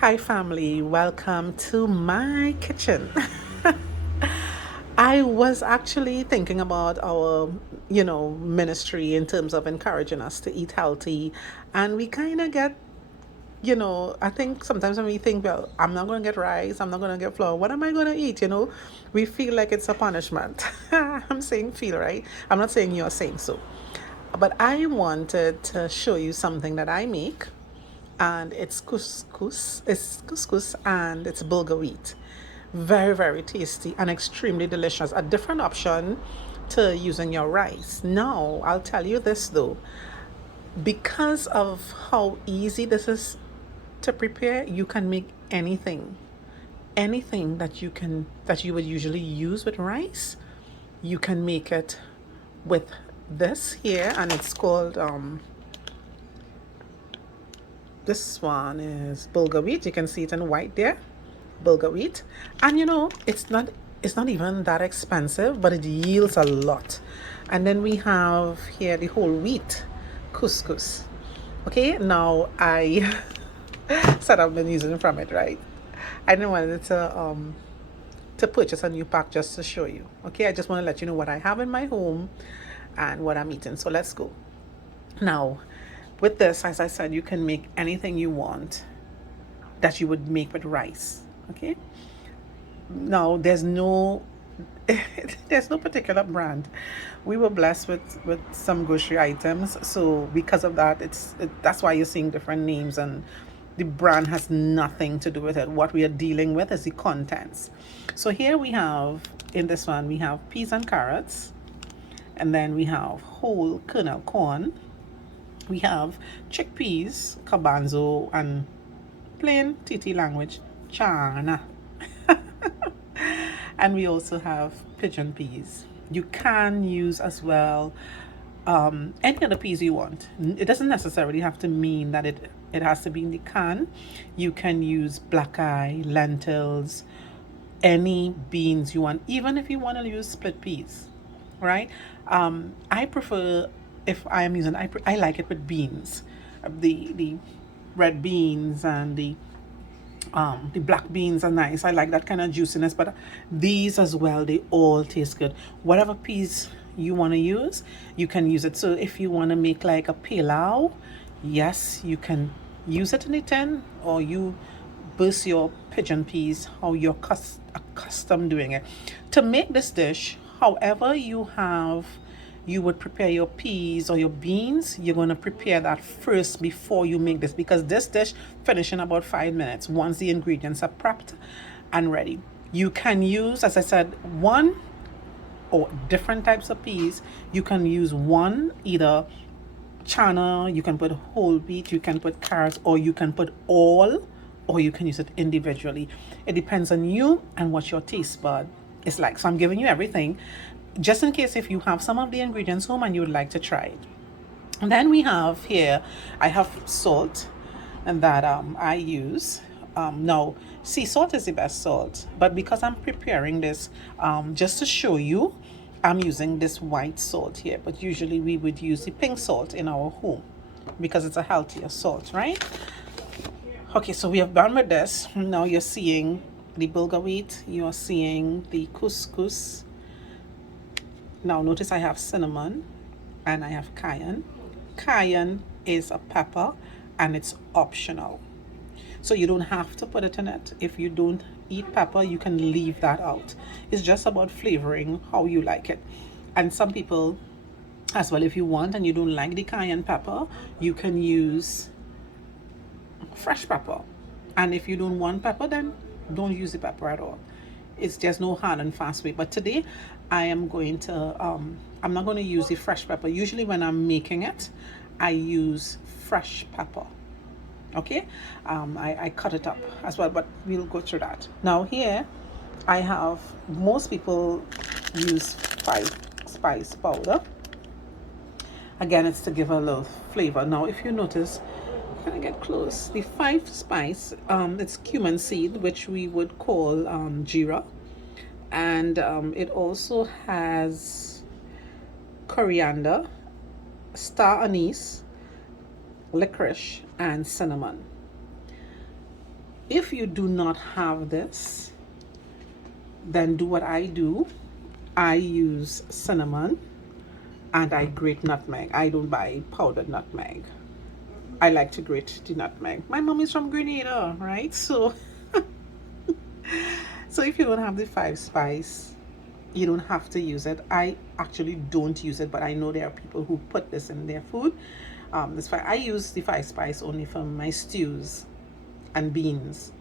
Hi, family. Welcome to my kitchen. I was actually thinking about our, ministry in terms of encouraging us to eat healthy. And we kind of get, I think sometimes when we think, well, I'm not going to get rice, I'm not going to get flour, what am I going to eat? We feel like it's a punishment. I'm saying feel, right? I'm not saying you're saying so. But I wanted to show you something that I make, and it's couscous. It's couscous and it's bulgur wheat. Very, very tasty and extremely delicious. A different option to using your rice. Now, I'll tell you this though, because of how easy this is to prepare, you can make anything. Anything that you would usually use with rice, you can make it with this here, and it's called this one is bulgur wheat. You can see it in white there, bulgur wheat. And it's not even that expensive, but it yields a lot. And then we have here the whole wheat couscous. Okay, now I said I've been using from it, right? I didn't want it to purchase a new pack just to show you. Okay, I just want to let you know what I have in my home and what I'm eating. So let's go. Now, with this, as I said, you can make anything you want that you would make with rice. Okay. Now, there's no particular brand. We were blessed with some grocery items, so because of that, that's why you're seeing different names, and the brand has nothing to do with it. What we are dealing with is the contents. So here we have, in this one, we have peas and carrots, and then we have whole kernel corn. We have chickpeas, garbanzo, and plain TT language, chana. And we also have pigeon peas. You can use as well any other peas you want. It doesn't necessarily have to mean that it has to be in the can. You can use black eye, lentils, any beans you want, even if you want to use split peas, right? I prefer, if I'm using, I like it with beans, the red beans and the black beans are nice. I like that kind of juiciness, but these as well, they all taste good. Whatever peas you want to use, you can use it. So if you want to make like a pilau, yes, you can use it in the tin, or you burst your pigeon peas how you're accustomed doing it. To make this dish, however you would prepare your peas or your beans, you're going to prepare that first before you make this, because this dish finish in about 5 minutes once the ingredients are prepped and ready. You can use, as I said, one or different types of peas. You can use one, either chana, you can put whole wheat, you can put carrots, or you can put all, or you can use it individually. It depends on you and what your taste bud is like. So I'm giving you everything just in case if you have some of the ingredients home and you would like to try it. And then we have here, I have salt, and that I use. Now, sea salt is the best salt, but because I'm preparing this just to show you, I'm using this white salt here. But usually we would use the pink salt in our home because it's a healthier salt, right? Okay, so we have done with this. Now you're seeing the bulgur wheat, you're seeing the couscous. Now notice I have cinnamon and I have cayenne. Cayenne is a pepper and it's optional. So you don't have to put it in it. If you don't eat pepper, you can leave that out. It's just about flavoring how you like it. And some people as well, if you want and you don't like the cayenne pepper, you can use fresh pepper. And if you don't want pepper, then don't use the pepper at all. It's just no hard and fast way. But today I am going to I'm not going to use the fresh pepper. Usually when I'm making it, I use fresh pepper. Okay, I cut it up as well, but we'll go through that. Now here I have, most people use five spice powder. Again, it's to give a little flavor. Now if you notice, can I get close? The five spice, it's cumin seed, which we would call jeera, and it also has coriander, star anise, licorice, and cinnamon. If you do not have this, then do what I do. I use cinnamon and I grate nutmeg. I don't buy powdered nutmeg. I like to grate the nutmeg. My mom is from Grenada, right? So so if you don't have the five spice, you don't have to use it. I actually don't use it, but I know there are people who put this in their food. That's fine. I use the five spice only for my stews and beans.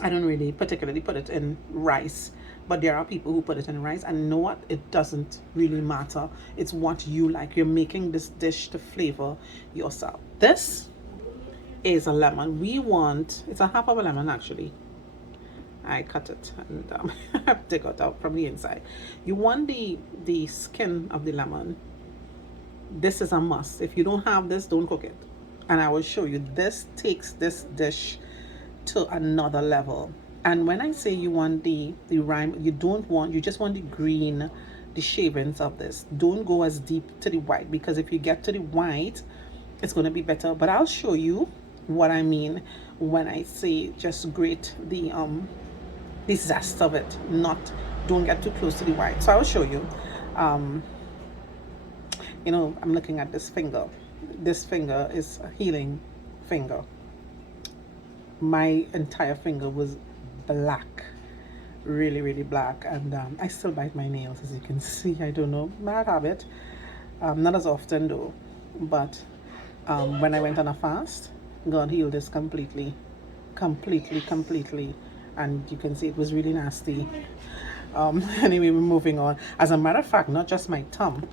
I don't really particularly put it in rice, but there are people who put it in rice, and you know what? It doesn't really matter. It's what you like. You're making this dish to flavor yourself. This is a lemon. It's a half of a lemon actually. I cut it and take it out from the inside. You want the skin of the lemon. This is a must. If you don't have this, don't cook it. And I will show you. This takes this dish to another level. And when I say you want the rind, you just want the green, the shavings of this. Don't go as deep to the white, because if you get to the white, it's going to be better. But I'll show you what I mean when I say just grate the zest of it. Don't get too close to the white. So I'll show you. I'm looking at this finger. This finger is a healing finger. My entire finger was black, really, really black, and I still bite my nails, as you can see. I don't know, bad habit. Not as often though, but when I went on a fast, God healed this completely, and you can see it was really nasty. Anyway, we're moving on. As a matter of fact, not just my thumb,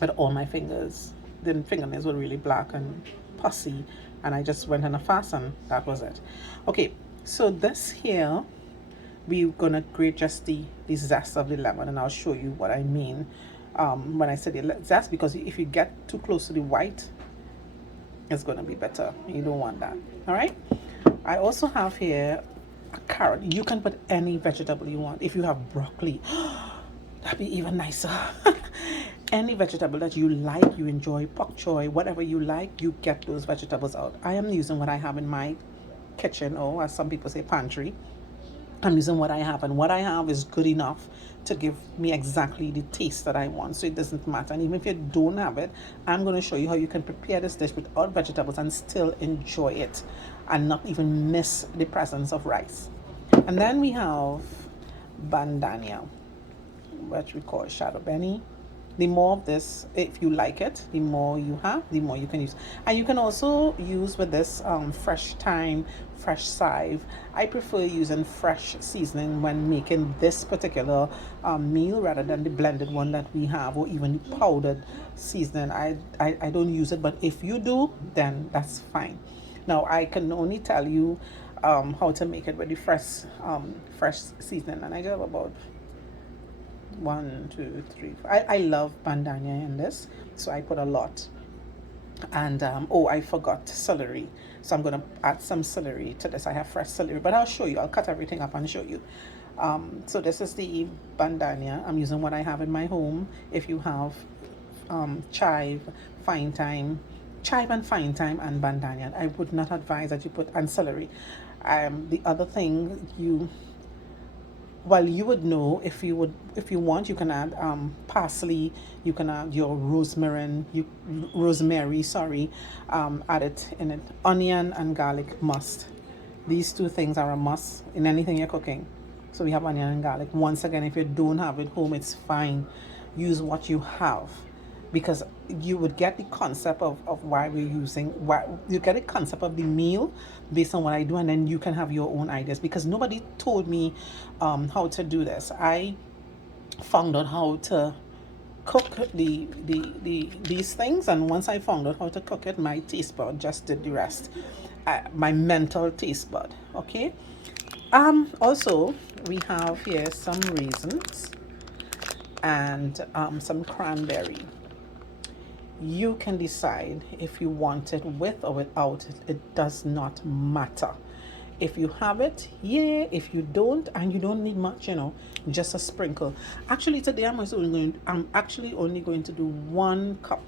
but all my fingers. The fingernails were really black and pussy, and I just went on a fast, and that was it. Okay, so this here, we're gonna grate just the zest of the lemon, and I'll show you what I mean when I say the zest, because if you get too close to the white, it's gonna be better. You don't want that. All right. I also have here a carrot. You can put any vegetable you want. If you have broccoli, that'd be even nicer. Any vegetable that you like, you enjoy, pak choy, whatever you like, you get those vegetables out. I am using what I have in my kitchen, or as some people say, pantry. I'm using what I have, and what I have is good enough to give me exactly the taste that I want, so it doesn't matter. And even if you don't have it, I'm going to show you how you can prepare this dish without vegetables and still enjoy it and not even miss the presence of rice. And then we have bandania, which we call shadow benny. The more of this, if you like it, the more you have, the more you can use. And you can also use with this fresh thyme, fresh chive. I prefer using fresh seasoning when making this particular meal, rather than the blended one that we have, or even the powdered seasoning. I don't use it, but if you do, then that's fine. Now I can only tell you how to make it with the fresh seasoning, and I just have about 1, 2, 3. I love bandania in this, so I put a lot. And oh, I forgot celery, so I'm gonna add some celery to this. I have fresh celery, but I'll show you. I'll cut everything up and show you. So this is the bandania. I'm using what I have in my home. If you have chive, fine thyme, chive and fine thyme and bandania, I would not advise that you put, and celery. The other thing, you would know, if you want, you can add parsley, you can add your rosemary, sorry, add it in it. Onion and garlic must. These two things are a must in anything you're cooking. So we have onion and garlic. Once again, if you don't have it home, it's fine. Use what you have, because you would get the concept of why we're using, you get a concept of the meal based on what I do, and then you can have your own ideas, because nobody told me how to do this. I found out how to cook these things, and once I found out how to cook it, my taste bud just did the rest. My mental taste bud. Okay. Also, we have here some raisins and some cranberry. You can decide if you want it with or without it. It does not matter. If you have it, yeah. If you don't, and you don't need much, just a sprinkle. Actually, today I'm actually only going to do 1 cup.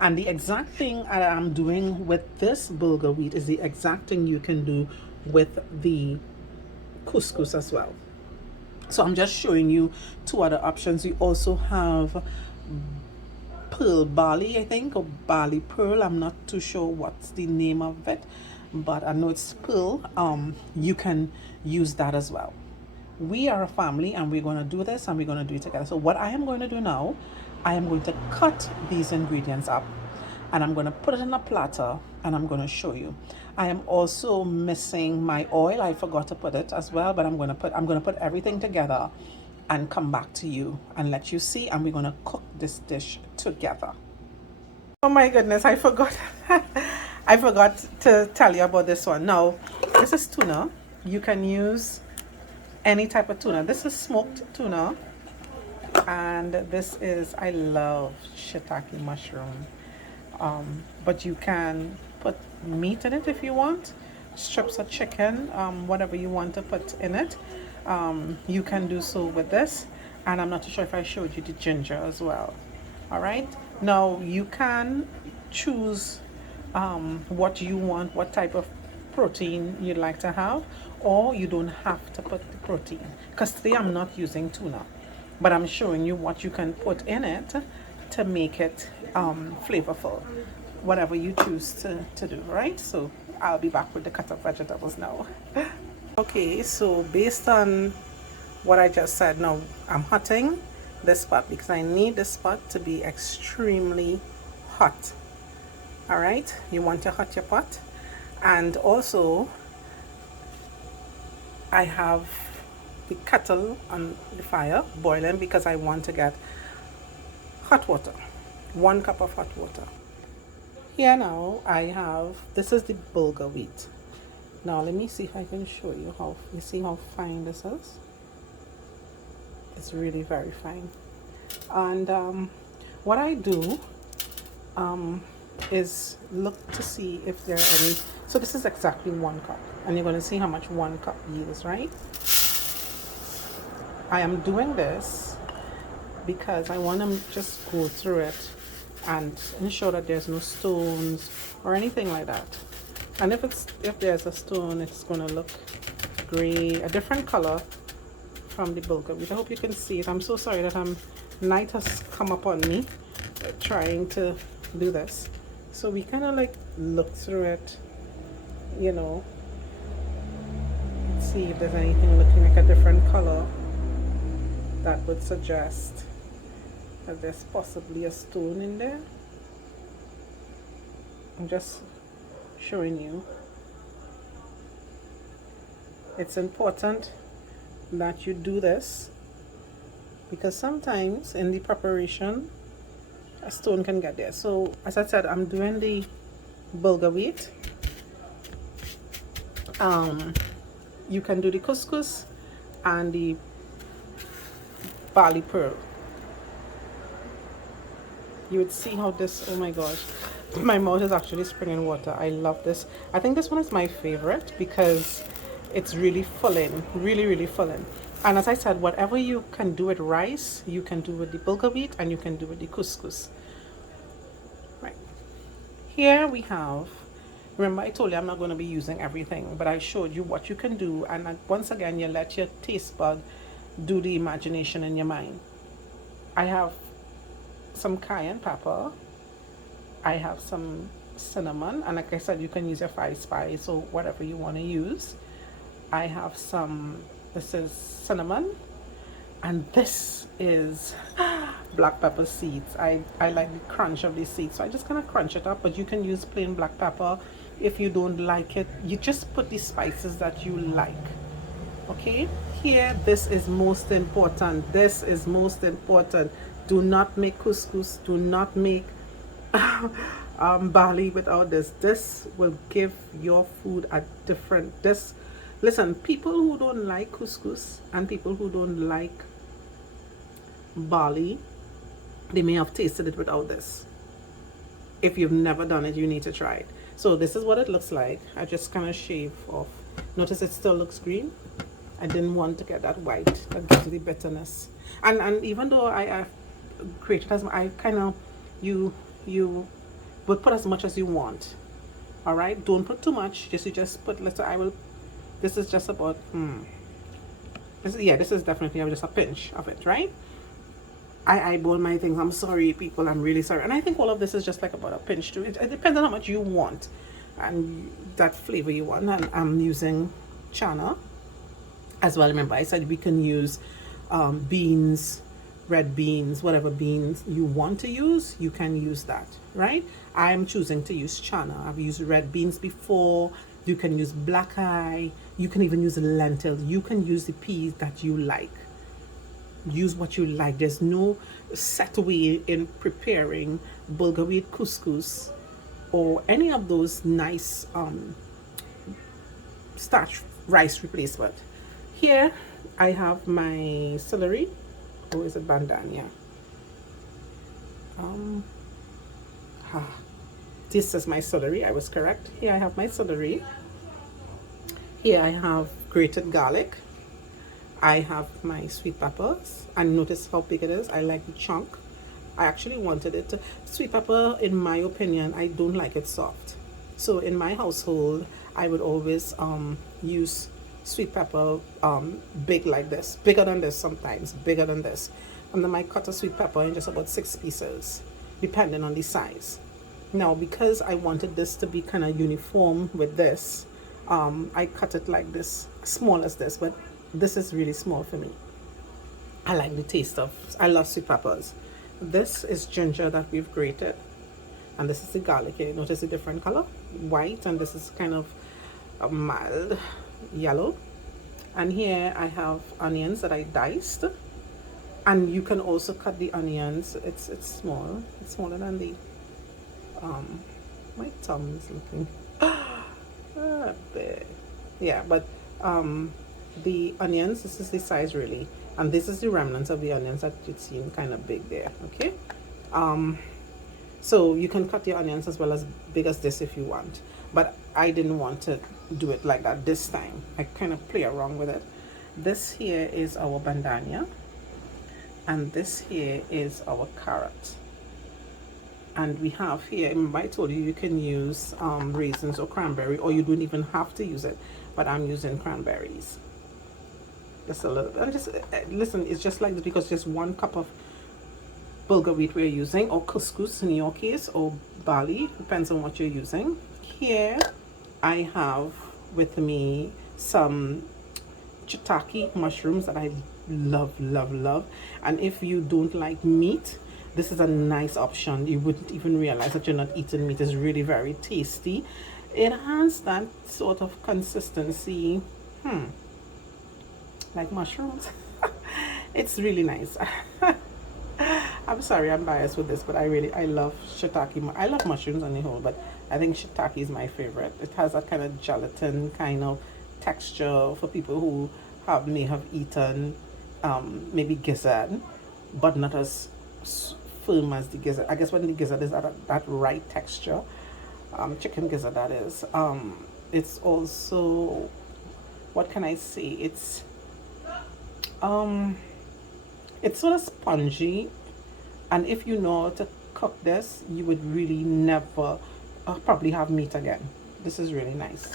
And the exact thing that I'm doing with this bulgur wheat is the exact thing you can do with the couscous as well. So I'm just showing you two other options. You also have pearl barley, I think, or barley pearl. I'm not too sure what's the name of it, but I know it's pearl. You can use that as well. We are a family and we're going to do this and we're going to do it together. So what I am going to do now, I am going to cut these ingredients up and I'm going to put it in a platter and I'm going to show you. I am also missing my oil. I forgot to put it as well, but I'm going to put everything together and come back to you and let you see, and we're going to cook this dish together. Oh my goodness, I forgot. I forgot to tell you about this one. Now, this is tuna. You can use any type of tuna. This is smoked tuna, and this is, I love shiitake mushroom. But you can put meat in it if you want, strips of chicken, whatever you want to put in it. You can do so with this, and I'm not too sure if I showed you the ginger as well. All right, now you can choose what you want, what type of protein you'd like to have, or you don't have to put the protein, because today I'm not using tuna, but I'm showing you what you can put in it to make it flavorful, whatever you choose to do, right? So I'll be back with the cut of vegetables now. Okay, so based on what I just said, now I'm hotting this pot because I need this pot to be extremely hot. All right, you want to hot your pot. And also I have the kettle on the fire boiling because I want to get hot water, 1 cup of hot water. Here now I have, this is the bulgur wheat. Now let me see if I can show you how, you see how fine this is? It's really very fine. And what I do is look to see if there are any, so this is exactly 1 cup, and you're going to see how much 1 cup yields, right? I am doing this because I want to just go through it and ensure that there's no stones or anything like that. And if there's a stone, it's going to look gray, a different color from the bulgur wheat. I hope you can see it. I'm so sorry that night has come upon me trying to do this. So we kind of like look through it, you know, see if there's anything looking like a different color that would suggest that there's possibly a stone in there. I'm just showing you. It's important that you do this because sometimes in the preparation a stone can get there. So as I said, I'm doing the bulgur wheat. You can do the couscous and the barley pearl. You would see how this, oh my gosh, my mouth is actually springing water. I love this. I think this one is my favorite because it's really filling, really filling. And as I said, whatever you can do with rice, you can do with the bulgur wheat, and you can do with the couscous. Right. Here we have, remember I told you I'm not going to be using everything, but I showed you what you can do. And once again, you let your taste bud do the imagination in your mind. I have some cayenne pepper. I have some cinnamon, and like I said, you can use your 5 spice or whatever you want to use. I have some, this is cinnamon, and this is black pepper seeds. I like the crunch of these seeds, so I just kind of crunch it up, but you can use plain black pepper. If you don't like it, you just put the spices that you like. Okay, here, this is most important. This is most important. Do not make couscous, do not make barley without this. This will give your food a different, listen, people who don't like couscous and people who don't like barley, they may have tasted it without this. If you've never done it, you need to try it. So this is what it looks like. I just kind of shave off. Notice it still looks green. I didn't want to get that white, that gives the bitterness. And even though I created as I kind of, you would put as much as you want. All right, don't put too much. You just put, let's say I will This is just about, this is definitely just a pinch of it, right? I eyeball my things. I'm sorry, people. I'm really sorry. And I think all of this is just like about a pinch too. It depends on how much you want and that flavor you want. And I'm using chana as well. Remember, I said we can use beans, red beans, whatever beans you want to use, you can use that, right? I'm choosing to use chana. I've used red beans before. You can use black eye. You can even use lentils. You can use the peas that you like. Use what you like. There's no set way in preparing Bulgur Wheat couscous or any of those nice starch rice replacement. Here I have my celery. Or is it bandania? This is my celery. I was correct. Here I have my celery. Here I have grated garlic. I have my sweet peppers, and notice how big it is. I like the chunk. I actually wanted it to, sweet pepper, in my opinion, I don't like it soft. So in my household, I would always use sweet pepper big like this, bigger than this sometimes, bigger than this. And then I cut a sweet pepper in just about 6 pieces, depending on the size. Now, because I wanted this to be kind of uniform with this, I cut it like this, small as this, but this is really small for me. I like the taste of, I love sweet peppers. This is ginger that we've grated, and this is the garlic. You notice a different color, white, and this is kind of a mild yellow. And here I have onions that I diced, and you can also cut the onions. It's small. It's smaller than the my tongue is looking big. Yeah, but the onions, this is the size really, and this is the remnants of the onions that you'd seen kind of big there. Okay, so you can cut your onions as well as big as this if you want, but I didn't want to do it like that this time. I kind of play around with it. This here is our bandania, and this here is our carrot. And we have here, remember I told you, you can use raisins or cranberry, or you don't even have to use it, but I'm using cranberries. Just a little, and just listen, it's just like this because just 1 cup of bulgur wheat we're using, or couscous in your case, or barley, depends on what you're using. Here I have with me some shiitake mushrooms that I love, love, love. And if you don't like meat, this is a nice option. You wouldn't even realize that you're not eating meat. It's really very tasty. It has that sort of consistency, like mushrooms. It's really nice. I'm sorry, I'm biased with this, but I love shiitake. I love mushrooms on the whole, but I think shiitake is my favorite. It has that kind of gelatin kind of texture for people who may have eaten maybe gizzard, but not as firm as the gizzard. I guess when the gizzard is at that right texture, chicken gizzard that is. It's also, what can I say? It's sort of spongy, and if you know how to cook this, you would really never probably have meat again. This is really nice.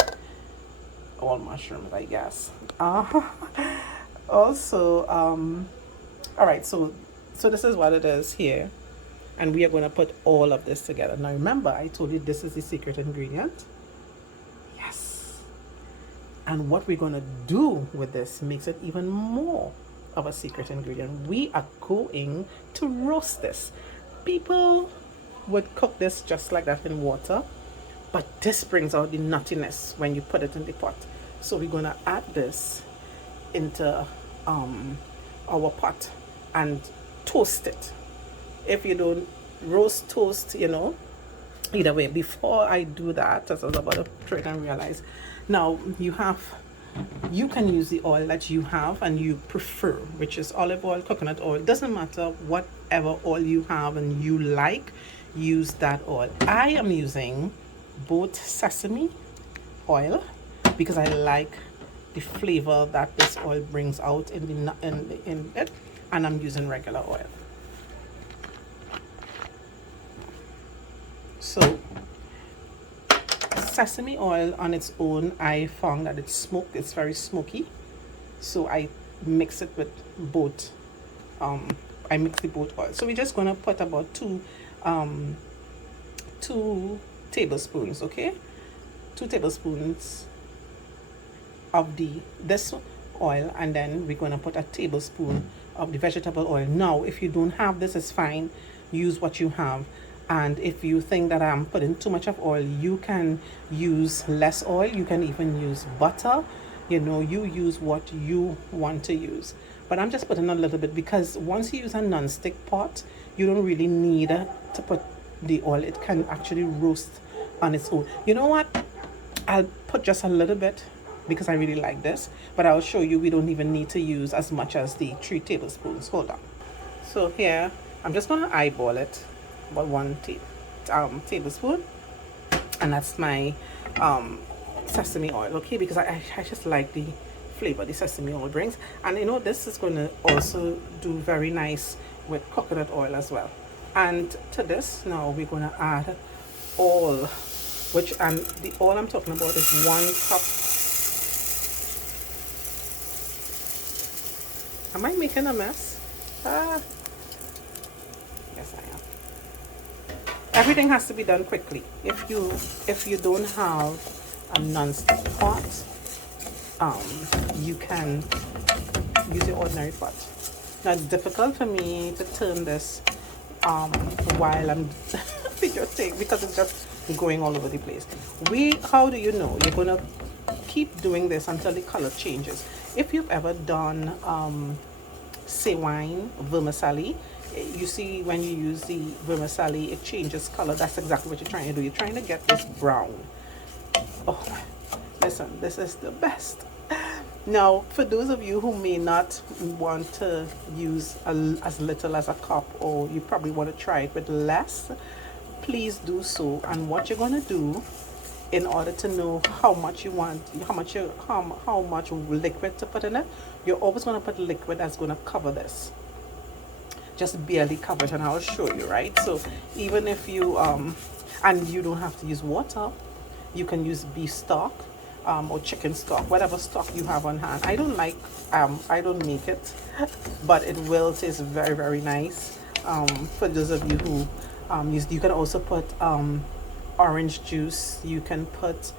All mushrooms, I guess. Also, all right, so this is what it is here, and we are going to put all of this together. Now remember, I told you this is the secret ingredient. Yes. And what we're going to do with this makes it even more of a secret ingredient. We are going to roast this. People would cook this just like that in water, but this brings out the nuttiness when you put it in the pot. So we're going to add this into our pot and toast it. If you don't roast, toast, either way. Before I do that, as I was about to try and realize, now you can use the oil that you have and you prefer, which is olive oil, coconut oil. It doesn't matter, whatever oil you have and you like, use that oil. I am using both sesame oil because I like the flavor that this oil brings out in it, and I'm using regular oil. So sesame oil on its own, I found that it's very smoky. So I mix it with both. I mix the both oil. So we're just gonna put about um, 2 tablespoons, okay? 2 tablespoons of this oil, and then we're gonna put a tablespoon of the vegetable oil. Now, if you don't have this, it's fine. Use what you have. And if you think that I'm putting too much of oil, you can use less oil. You can even use butter. You know, you use what you want to use. But I'm just putting a little bit because once you use a non-stick pot, you don't really need to put the oil. It can actually roast on its own. You know what? I'll put just a little bit because I really like this. But I'll show you we don't even need to use as much as the 3 tablespoons. Hold on. So here, I'm just going to eyeball it. About 1 tablespoon, and that's my sesame oil, okay, because I just like the flavor the sesame oil brings. And you know, this is going to also do very nice with coconut oil as well. And to this now we're going to add all, which, and the oil I'm talking about is 1 cup. Am I making a mess? Yes, I am. Everything has to be done quickly. If you don't have a non-stick pot, you can use your ordinary pot. Now it's difficult for me to turn this while I'm videotaping because it's just going all over the place. How do you know? You're gonna keep doing this until the color changes. If you've ever done wine vermicelli, you see when you use the vermicelli, it changes color. That's exactly what you're trying to do. You're trying to get this brown. Oh, listen, this is the best. Now, for those of you who may not want to use as little as a cup, or you probably want to try it with less, please do so. And what you're going to do in order to know how much you want, how much liquid to put in it, you're always going to put liquid that's going to cover this. Just barely cover it, and I'll show you, right? So even if you and you don't have to use water, you can use beef stock or chicken stock, whatever stock you have on hand. I don't make it, but it will taste very, very nice. For those of you who you can also put orange juice, you can put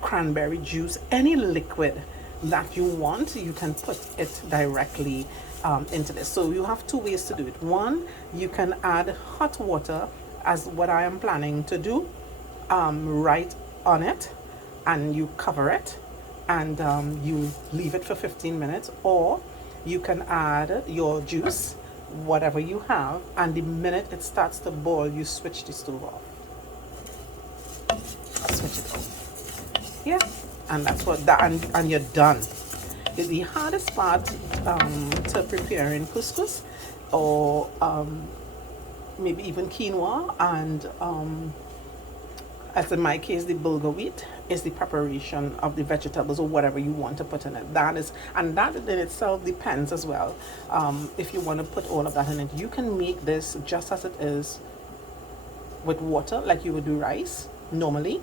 cranberry juice, any liquid that you want, you can put it directly into this. So you have 2 ways to do it. One, you can add hot water, as what I am planning to do, right on it, and you cover it, and you leave it for 15 minutes. Or you can add your juice, whatever you have, and the minute it starts to boil, you switch the stove off. Switch it off. Yeah, and that's what that, and you're done. The hardest part to preparing couscous, or maybe even quinoa, and as in my case the bulgur wheat, is the preparation of the vegetables or whatever you want to put in it. That in itself depends as well. If you want to put all of that in it, you can make this just as it is with water, like you would do rice normally.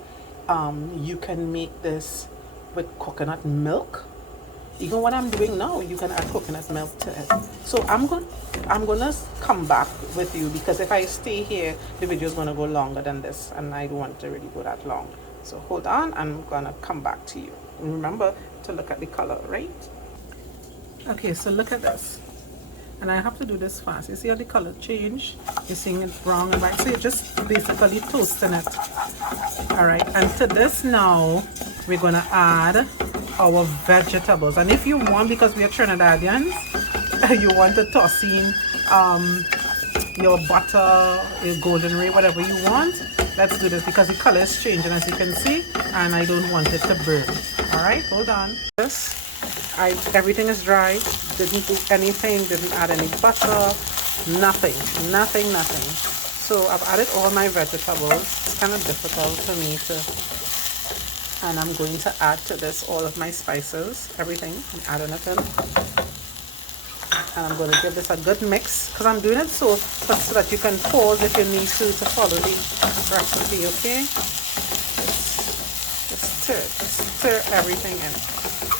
You can make this with coconut milk. Even what I'm doing now, you can add coconut milk to it. So I'm gonna come back with you, because if I stay here, the video is gonna go longer than this, and I don't want to really go that long. So hold on, I'm gonna come back to you. And remember to look at the color, right? Okay, so look at this. And I have to do this fast. You see how the color change? You're seeing it brown and white. So you're just basically toasting it. All right, and to this now, we're gonna add our vegetables. And if you want, because we are Trinidadians, you want to toss in your butter, your golden ray, whatever you want. Let's do this, because the color is changing, as you can see, and I don't want it to burn. All right, hold on. Everything is dry. Didn't do anything, didn't add any butter, nothing. So I've added all my vegetables. It's kind of difficult for me to, and I'm going to add to this all of my spices, everything. I'm adding it in, and I'm going to give this a good mix, because I'm doing it so that you can pause if you need to follow the recipe. Okay, stir it. Just stir everything in,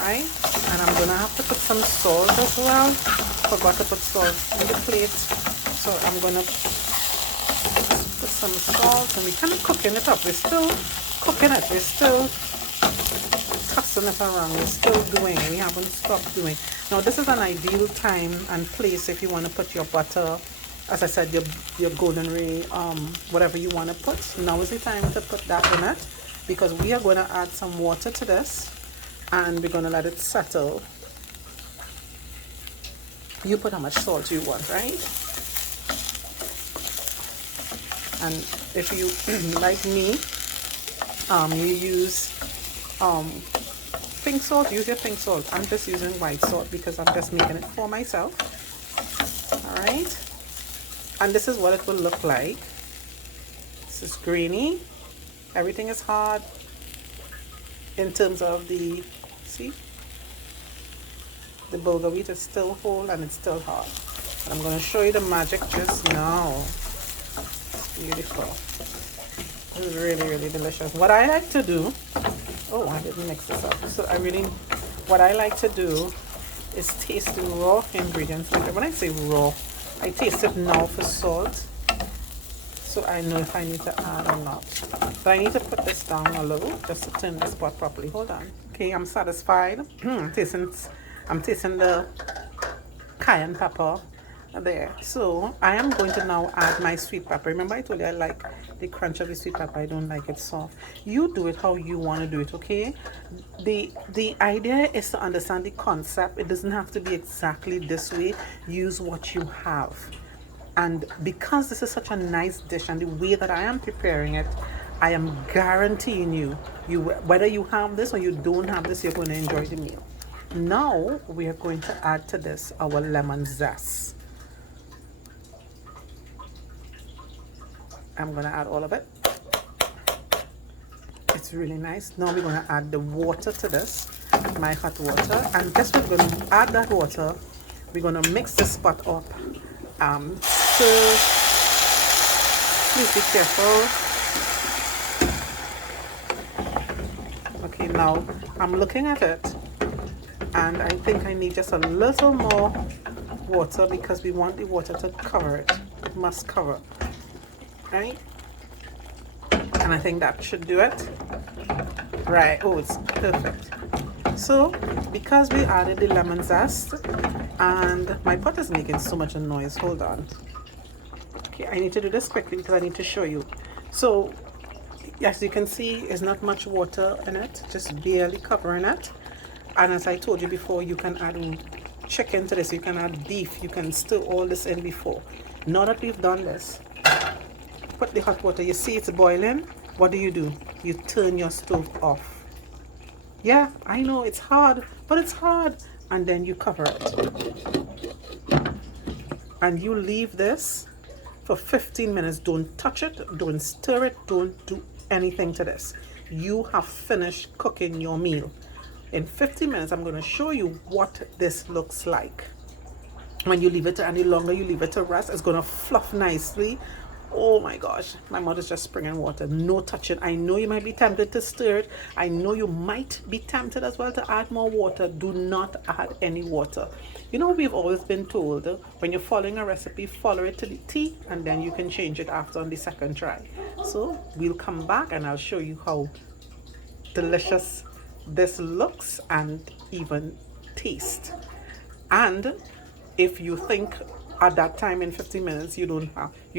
right? And I'm gonna have to put some salt as well. Forgot to put salt in the plate, so I'm gonna put some salt, and we're kind of cooking it up. We're still cooking it. We're still tossing it around. We're still doing it. We haven't stopped doing. Now this is an ideal time and place if you want to put your butter, as I said, your golden ray, whatever you want to put. Now is the time to put that in it, because we are going to add some water to this and we're going to let it settle. You put how much salt you want, right? And if you like me, you use pink salt, use your pink salt. I'm just using white salt because I'm just making it for myself. All right, and this is what it will look like. This is grainy. Everything is hard in terms of the, see, the bulgur wheat is still whole and it's still hard. I'm going to show you the magic just now. Beautiful. This is really, really delicious. What I like to do, oh, I didn't mix this up. So what I like to do is taste the raw ingredients. When I say raw, I taste it now for salt, so I know if I need to add or not. But I need to put this down a little just to turn this pot properly. Hold on. Okay, I'm satisfied. I'm tasting the cayenne pepper there. So I am going to now add my sweet pepper. Remember I told you I like the crunch of the sweet pepper. I don't like it soft. You do it how you want to do it, okay? The idea is to understand the concept. It doesn't have to be exactly this way. Use what you have. And because this is such a nice dish and the way that I am preparing it, I am guaranteeing you, whether you have this or you don't have this, you're going to enjoy the meal. Now we are going to add to this our lemon zest. I'm going to add all of it. It's really nice. Now we're going to add the water to this, my hot water. And guess what? We're going to add that water. We're going to mix this pot up. So please be careful. Okay, now I'm looking at it and I think I need just a little more water because we want the water to cover it. It must cover. Right, and I think that should do it. Right, oh, it's perfect. So because we added the lemon zest, and my pot is making so much noise, hold on. Okay, I need to do this quickly because I need to show you. So as you can see, there's not much water in it, just barely covering it. And as I told you before, you can add chicken to this, you can add beef, you can stir all this in before. Now that we've done this, put the hot water, you see it's boiling. What do? You turn your stove off. Yeah, I know it's hard, but it's hard. And then you cover it. And you leave this for 15 minutes. Don't touch it, don't stir it, don't do anything to this. You have finished cooking your meal. In 15 minutes, I'm going to show you what this looks like. When you leave it, and the longer you leave it to rest, it's going to fluff nicely. Oh my gosh, my mouth is just springing water. No touching. I know you might be tempted to stir it. I know you might be tempted as well to add more water. Do not add any water. You know, we've always been told when you're following a recipe, follow it to the T, and then you can change it after on the second try. So we'll come back and I'll show you how delicious this looks and even taste. And if you think at that time in 15 minutes you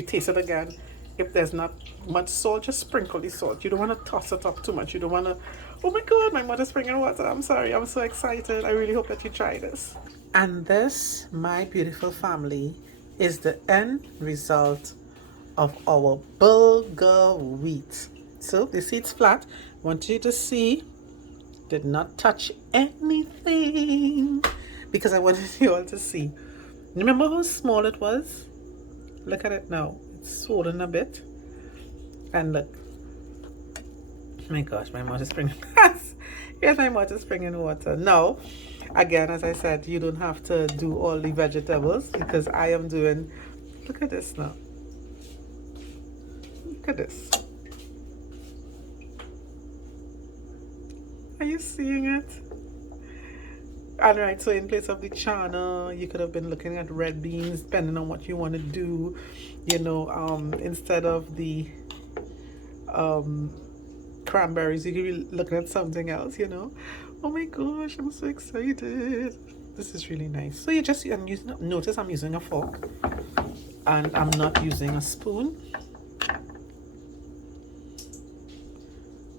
taste it again, if there's not much salt, just sprinkle the salt. You don't want to toss it up too much. You don't want to, oh my god, my mother's bringing water. I'm sorry, I'm so excited. I really hope that you try this. And this, my beautiful family, is the end result of our bulgur wheat. So you see it's flat. I want you to see, did not touch anything because I wanted you all to see. Remember how small it was? Look at it now. It's swollen a bit. And look. Oh my gosh, my mouth is springing. Yes, my mouth is springing water. Now, again, as I said, you don't have to do all the vegetables because I am doing, look at this now. Look at this. Are you seeing it? All right, so in place of the chana, you could have been looking at red beans, depending on what you want to do. Instead of the um, cranberries, you could be looking at something else. Oh my gosh, I'm so excited. This is really nice. So notice I'm using a fork and I'm not using a spoon.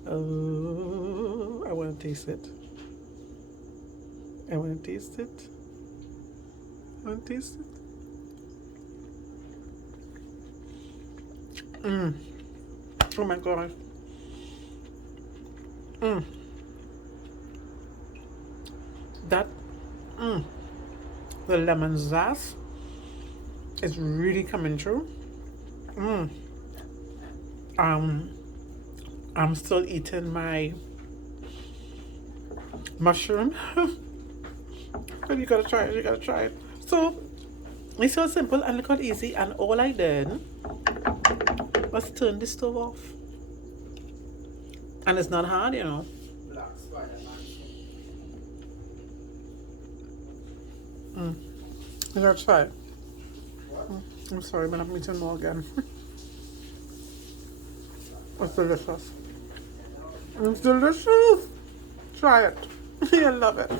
Oh, I want to taste it. I want to taste it. I want to taste it. Oh my god. That, the lemon zest is really coming through. I'm still eating my mushroom. But you gotta try it, you gotta try it. So, it's so simple and look how easy. And all I did was turn the stove off. And it's not hard. You gotta try it. I'm sorry, but I'm eating more again. It's delicious. It's delicious. Try it. You'll love it.